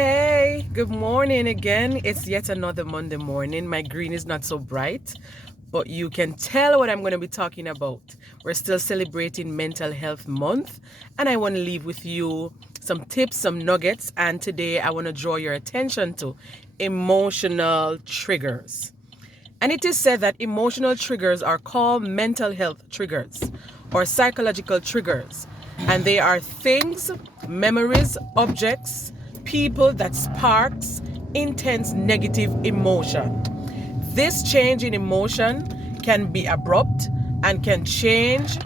Hey, good morning again. It's yet another Monday morning. My green is not so bright, but you can tell what I'm going to be talking about. We're still celebrating Mental Health Month, and I want to leave with you some tips, some nuggets, and today I want to draw your attention to emotional triggers. And it is said that emotional triggers are called mental health triggers or psychological triggers. And they are things, memories, objects, people that sparks intense negative emotion. This change in emotion can be abrupt and can change,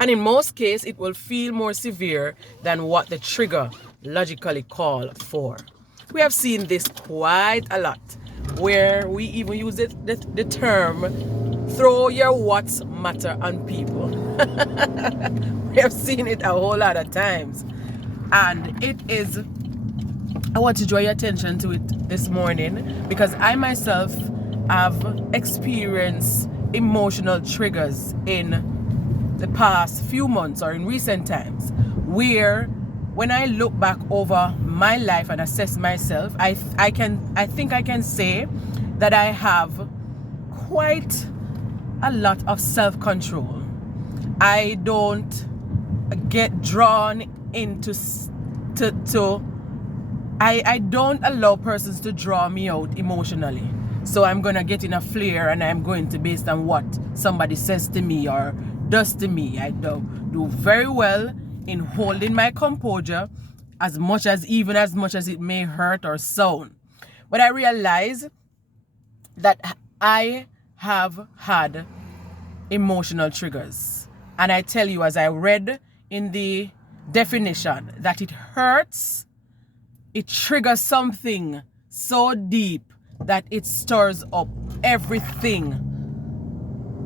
and in most cases it will feel more severe than what the trigger logically called for. We have seen this quite a lot, where we even use the term throw your what's matter on people. We have seen it a whole lot of times, and I want to draw your attention to it this morning because I myself have experienced emotional triggers in the past few months or in recent times, where when I look back over my life and assess myself, I think I can say that I have quite a lot of self-control. I don't get drawn into I don't allow persons to draw me out emotionally. So I'm going to get in a flare and I'm going to, based on what somebody says to me or does to me, I do very well in holding my composure as much as it may hurt or sound. But I realize that I have had emotional triggers. And I tell you, as I read in the definition, that it hurts, it triggers something so deep that it stirs up everything,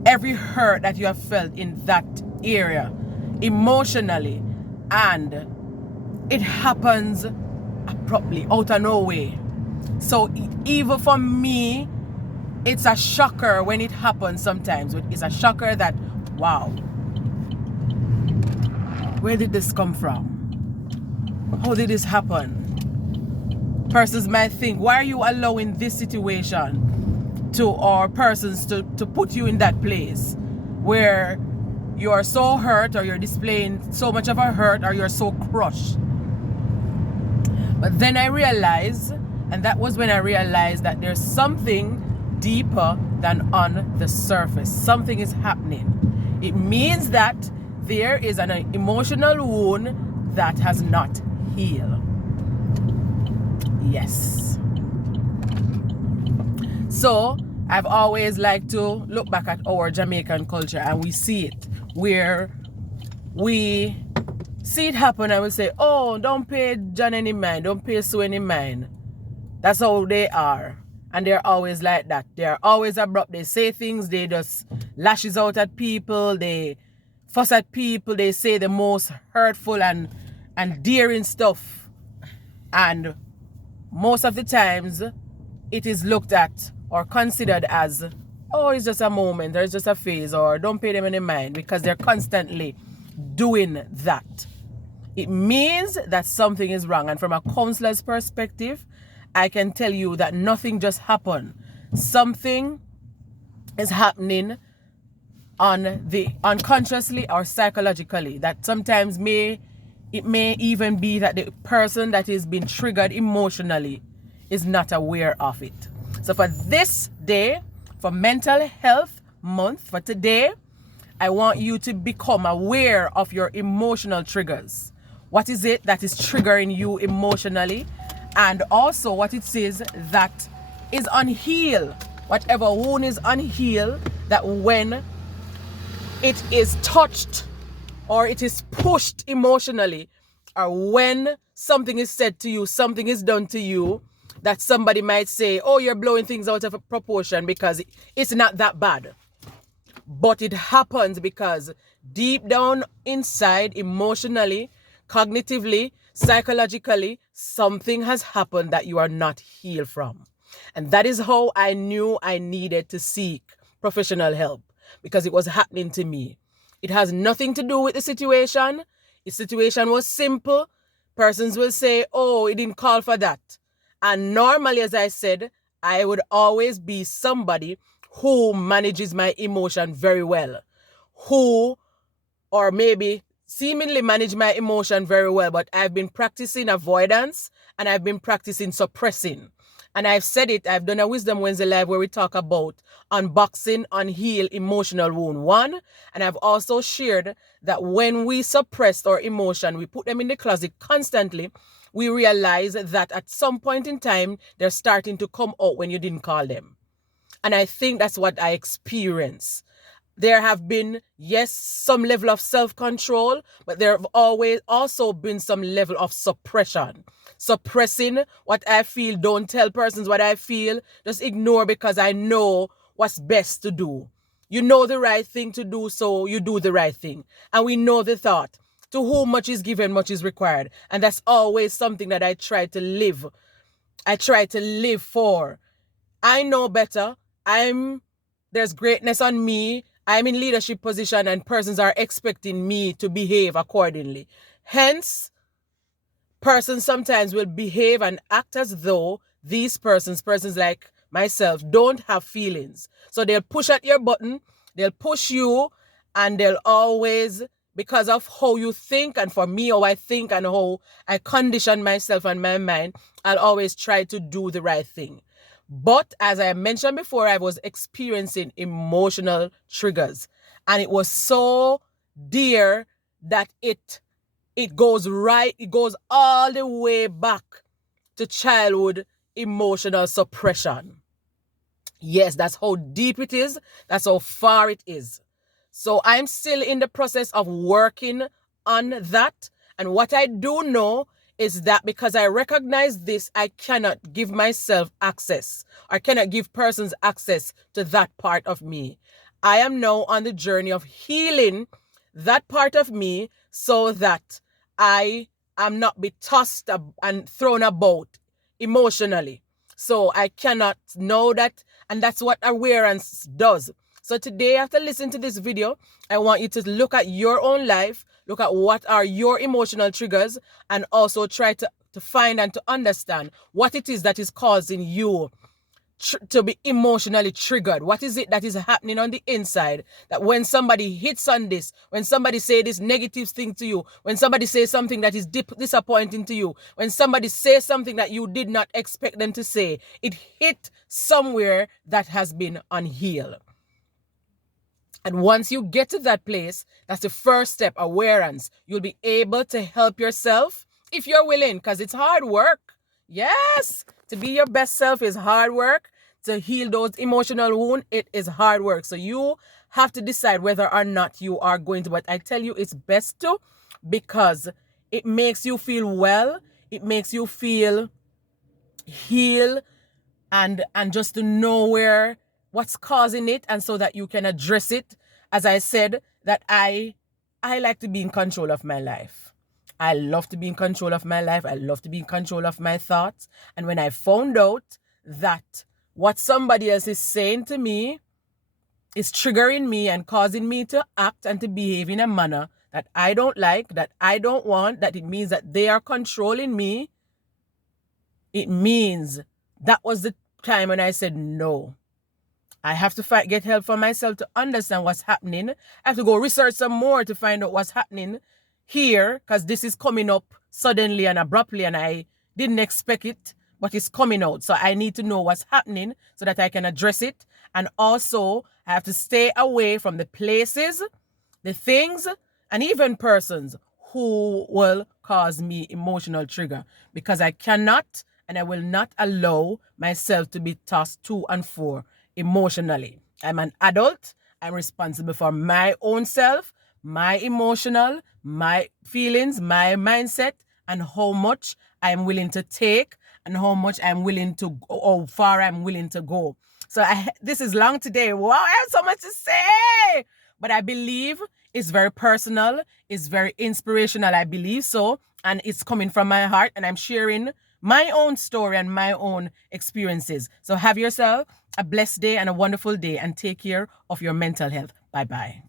every hurt that you have felt in that area emotionally, and it happens abruptly out of nowhere. So even for me, it's a shocker when it happens sometimes. It's a shocker that, wow, where did this come from? How did this happen? Persons might think, why are you allowing this situation or persons to put you in that place where you are so hurt, or you're displaying so much of a hurt, or you're so crushed? But then I realized, and that was when I realized that there's something deeper than on the surface. Something is happening. It means that there is an emotional wound that has not healed. Yes. So I've always liked to look back at our Jamaican culture, and we see it where we see it happen and we say, oh, don't pay John any mind, don't pay Sue any mind. That's how they are. And they're always like that. They're always abrupt. They say things, they just lashes out at people, they fuss at people, they say the most hurtful and daring stuff. And most of the times it is looked at or considered as, oh, it's just a moment, or it's just a phase, or don't pay them any mind, because they're constantly doing that. It means that something is wrong. And from a counselor's perspective, I can tell you that nothing just happened. Something is happening unconsciously or psychologically, that sometimes it may even be that the person that is being triggered emotionally is not aware of it. So for this day, for Mental Health Month, for today, I want you to become aware of your emotional triggers. What is it that is triggering you emotionally? And also what it says that is unhealed. Whatever wound is unhealed, that when it is touched or it is pushed emotionally, or when something is said to you, something is done to you, that somebody might say, oh, you're blowing things out of proportion because it's not that bad. But it happens because deep down inside, emotionally, cognitively, psychologically, something has happened that you are not healed from. And that is how I knew I needed to seek professional help, because it was happening to me. It has nothing to do with the situation. The situation was simple. Persons will say, oh, it didn't call for that. And normally, as I said, I would always be somebody who manages my emotion very well, who, or maybe seemingly manage my emotion very well, but I've been practicing avoidance and I've been practicing suppressing. And I've said it, I've done a Wisdom Wednesday live where we talk about unboxing, unheal emotional wound 1. And I've also shared that when we suppress our emotion, we put them in the closet constantly, we realize that at some point in time, they're starting to come out when you didn't call them. And I think that's what I experience. There have been, yes, some level of self-control, but there have always also been some level of suppression. Suppressing what I feel, don't tell persons what I feel, just ignore because I know what's best to do. You know the right thing to do, so you do the right thing. And we know the thought, to whom much is given, much is required. And that's always something that I try to live. I try to live for. I know better. There's greatness on me. I'm in leadership position and persons are expecting me to behave accordingly. Hence, persons sometimes will behave and act as though these persons like myself, don't have feelings. So they'll push at your button, they'll push you, and they'll always, because of how you think, and for me, how I think and how I condition myself and my mind, I'll always try to do the right thing. But as I mentioned before, I was experiencing emotional triggers. And it was so dear that it goes all the way back to childhood emotional suppression. Yes, that's how deep it is. That's how far it is. So I'm still in the process of working on that. And what I do know is that because I recognize this, I cannot give myself access. I cannot give persons access to that part of me. I am now on the journey of healing that part of me so that I am not be tossed and thrown about emotionally. So I cannot know that, and that's what awareness does. So today, after listening to this video, I want you to look at your own life, look at what are your emotional triggers, and also try to find and to understand what it is that is causing you to be emotionally triggered. What is it that is happening on the inside that when somebody hits on this, when somebody say this negative thing to you, when somebody says something that is disappointing to you, when somebody says something that you did not expect them to say, it hit somewhere that has been unhealed. And once you get to that place, that's the first step, awareness. You'll be able to help yourself if you're willing, because it's hard work. Yes, to be your best self is hard work. To heal those emotional wounds, it is hard work. So you have to decide whether or not you are going to. But I tell you, it's best to, because it makes you feel well. It makes you feel healed, and just to know what's causing it, and so that you can address it. As I said, that I like to be in control of my life. I love to be in control of my life. I love to be in control of my thoughts. And when I found out that what somebody else is saying to me is triggering me and causing me to act and to behave in a manner that I don't like, that I don't want, that it means that they are controlling me, it means that was the time when I said no. I have to get help for myself to understand what's happening. I have to go research some more to find out what's happening here, because this is coming up suddenly and abruptly, and I didn't expect it, but it's coming out. So I need to know what's happening so that I can address it. And also, I have to stay away from the places, the things, and even persons who will cause me emotional trigger, because I cannot and I will not allow myself to be tossed to and fro emotionally. I'm an adult. I'm responsible for my own self, my emotional, my feelings, my mindset, and how much I'm willing to take and how much I'm willing to go, how far I'm willing to go. So this is long today. Wow, I have so much to say. But I believe it's very personal. It's very inspirational. I believe so. And it's coming from my heart. And I'm sharing my own story and my own experiences. So have yourself a blessed day and a wonderful day, and take care of your mental health. Bye-bye.